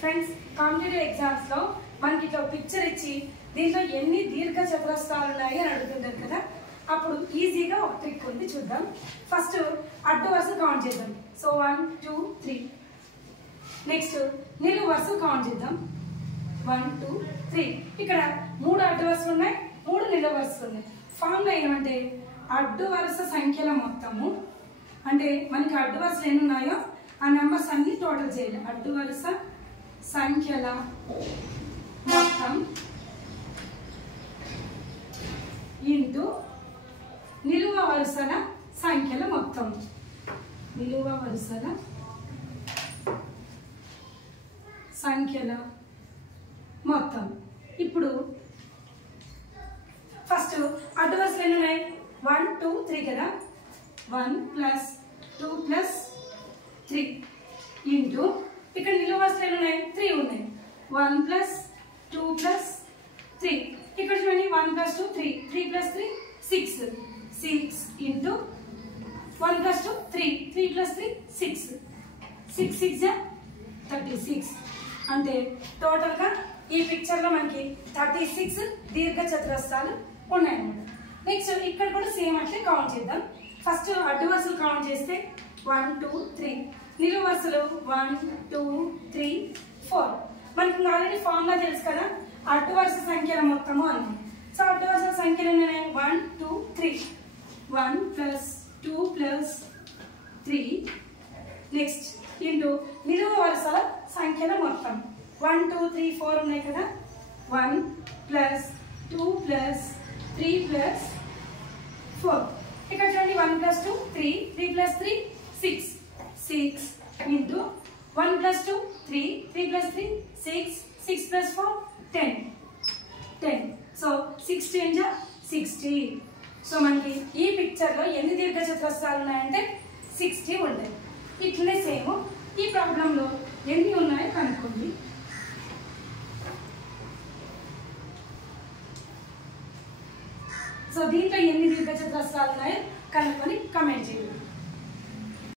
Friends, competitive exams లో మనకి ఇట్లా పిక్చర్ ఇచ్చి దీంట్లో ఎన్ని దీర్ఘ చతురస్రాలు ఉన్నాయి అని అడుగుతుంటారు కదా. అప్పుడు ఈజీగా ఒక ట్రిక్ ఉంది, చూద్దాం. ఫస్ట్ అడ్డు వరుస కౌంట్ చేద్దాం. సో 1 2 3. నెక్స్ట్ నిలువు వరుస కౌంట్ చేద్దాం. 1 2 3. ఇక్కడ 3 అడ్డు వరుసలు ఉన్నాయి, 3 నిలువు వరుసలు ఉన్నాయి. ఫార్ములా ఏమంటే అడ్డు వరుస సంఖ్యల మొత్తము అంటే మనకి అడ్డు వరుసలు ఎన్ని ఉన్నాయో ఆ నెంబర్స్ అన్ని టోటల్ చేయాలి. అడ్డు వరుస సంఖ్యల మొత్తం ఇంటూ నిలువ వరుసల సంఖ్యల మొత్తం. నిలువ వరుసల సంఖ్యల మొత్తం. ఇప్పుడు ఫస్ట్ అడ్డు వరుసలు ఎన్ని ఉన్నాయి? 1 2 3 కదా. 1 + 2 + 3 ఇంటూ ఇక్కడ నిలువ వరుసలు ఎన్ని ఉన్నాయి? 3 ఉన్నాయి. 1 + 2 + 3. ఇక్కడ చూడండి 1 + 2 3. 3 + 3 6. 6 ఇంటూ 1 + 2 3. 3 + 3 6. 6 6 36. అంటే టోటల్గా ఈ పిక్చర్లో మనకి 36 దీర్ఘ చతురస్రాలు ఉన్నాయన్నమాట. నెక్స్ట్ ఇక్కడ కూడా సేమ్ అట్లే కౌంట్ చేద్దాం. ఫస్ట్ అడ్డు వరుసలు కౌంట్ చేస్తే 1 2 3. నిలువు వరుసలు 1 2 3 4. మనకి ఆల్రెడీ ఫార్ములా తెలుసు కదా, అడ్డు వరుస సంఖ్యల మొత్తము అన్నమాట. సో అడ్డు వరుసల సంఖ్యలు ఉన్నాయి 1 2 3. 1 + 2 + 3. నెక్స్ట్ ఇంటూ నిలువు వరుసల సంఖ్యల మొత్తం 1 2 3 4 ఉన్నాయి కదా. 1 + 2 + 3 + 4. ఇక్కడ చూడండి 1 + 2 3. 3 + 3 6. 6 ఇంటూ 1 + 2 3. 3 + 3 6. 6 + 4 10. 10. సో 16 60. సో మనకి ఈ పిక్చర్లో ఎన్ని దీర్ఘ చతురస్రాలు ఉన్నాయంటే 60 ఉంటాయి. ఇట్లనే సేమ్ ఈ ప్రాబ్లంలో ఎన్ని ఉన్నాయో కనుక్కోండి. సో దీంట్లో ఎన్ని దీర్ఘ చతురస్రాలు ఉన్నాయో కనుక్కొని కమెంట్ చేయండి.